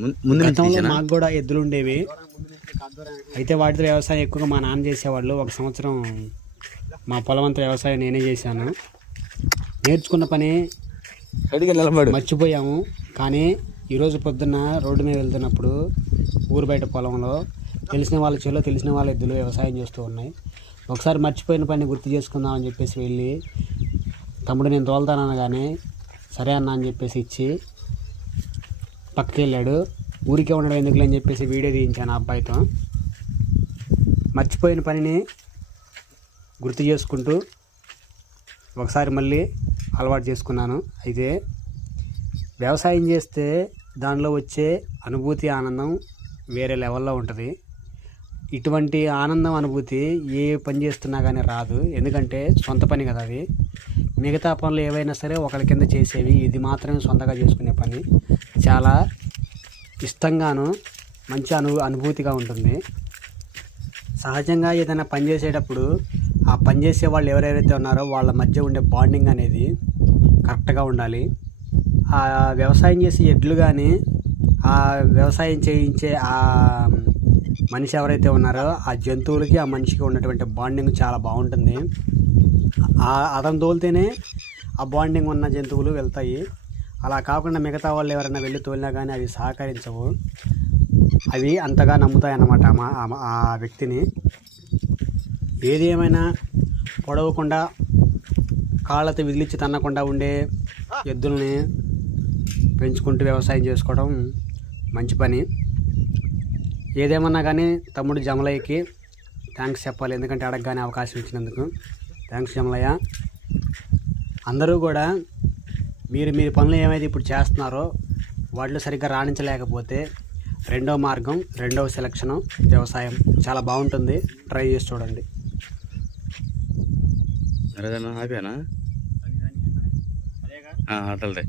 గతంలో మాకు కూడా ఎద్దులు ఉండేవి. అయితే వాటితో వ్యవసాయం ఎక్కువగా మా నాన్న చేసేవాళ్ళు. ఒక సంవత్సరం మా పొలం అంతా వ్యవసాయం నేనే చేశాను. నేర్చుకున్న పని మర్చిపోయాము. కానీ ఈరోజు పొద్దున్న రోడ్డు మీద వెళ్తున్నప్పుడు ఊరు బయట పొలంలో తెలిసిన వాళ్ళ చెల్లో తెలిసిన వాళ్ళ ఎద్దులు వ్యవసాయం చేస్తూ ఉన్నాయి. ఒకసారి మర్చిపోయిన పని గుర్తు చేసుకుందామని చెప్పేసి వెళ్ళి, తమ్ముడు నేను తోలుతానగానే సరే అన్న అని చెప్పేసి ఇచ్చి పక్కకి వెళ్ళాడు. ఊరికే ఉండడం ఎందుకులే అని చెప్పేసి వీడియో తీయించాను ఆ అబ్బాయితో. మర్చిపోయిన పనిని గుర్తు చేసుకుంటూ ఒకసారి మళ్ళీ అలవాటు చేసుకున్నాను. అయితే వ్యవసాయం చేస్తే దానిలో వచ్చే అనుభూతి, ఆనందం వేరే లెవెల్లో ఉంటుంది. ఇటువంటి ఆనందం, అనుభూతి ఏ పని చేస్తున్నా కానీ రాదు. ఎందుకంటే సొంత పని కదా అది. మిగతా పనులు ఏవైనా సరే ఒకరి కింద చేసేవి, ఇది మాత్రమే సొంతగా చేసుకునే పని. చాలా ఇష్టంగాను మంచి అనుభూతిగా ఉంటుంది. సహజంగా ఏదైనా పని చేసేటప్పుడు ఆ పని చేసే వాళ్ళు ఎవరెవరైతే ఉన్నారో వాళ్ళ మధ్య ఉండే బాండింగ్ అనేది కరెక్ట్గా ఉండాలి. ఆ వ్యవసాయం చేసే ఎడ్లు కానీ, ఆ వ్యవసాయం చేయించే ఆ మనిషి ఎవరైతే ఉన్నారో ఆ జంతువులకి ఆ మనిషికి ఉన్నటువంటి బాండింగ్ చాలా బాగుంటుంది. అతను తోలితేనే ఆ బాండింగ్ ఉన్న జంతువులు వెళ్తాయి. అలా కాకుండా మిగతా వాళ్ళు ఎవరైనా వెళ్ళి తోలినా కానీ అవి సహకరించవు. అవి అంతగా నమ్ముతాయి అన్నమాట ఆ వ్యక్తిని. ఏది ఏమైనా పొడవకుండా కాళ్ళతో విదిలిచ్చి తన్నకుండా ఉండే ఎద్దుల్ని పెంచుకుంటూ వ్యవసాయం చేసుకోవడం మంచి పని. ఏదేమన్నా కానీ తమ్ముడు జమలయ్యకి థ్యాంక్స్ చెప్పాలి. ఎందుకంటే అడగగానే అవకాశం ఇచ్చినందుకు థ్యాంక్స్ జమలయ్య. అందరూ కూడా మీరు పనులు ఏమైతే ఇప్పుడు చేస్తున్నారో వాటిలో సరిగ్గా రాణించలేకపోతే రెండో మార్గం, రెండవ సెలక్షను వ్యవసాయం చాలా బాగుంటుంది. ట్రై చేసి చూడండి. హ్యాపీనా అటల్దే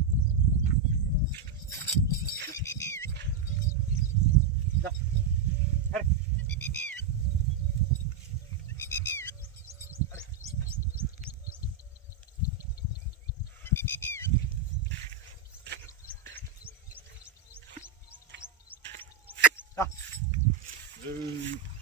Ah.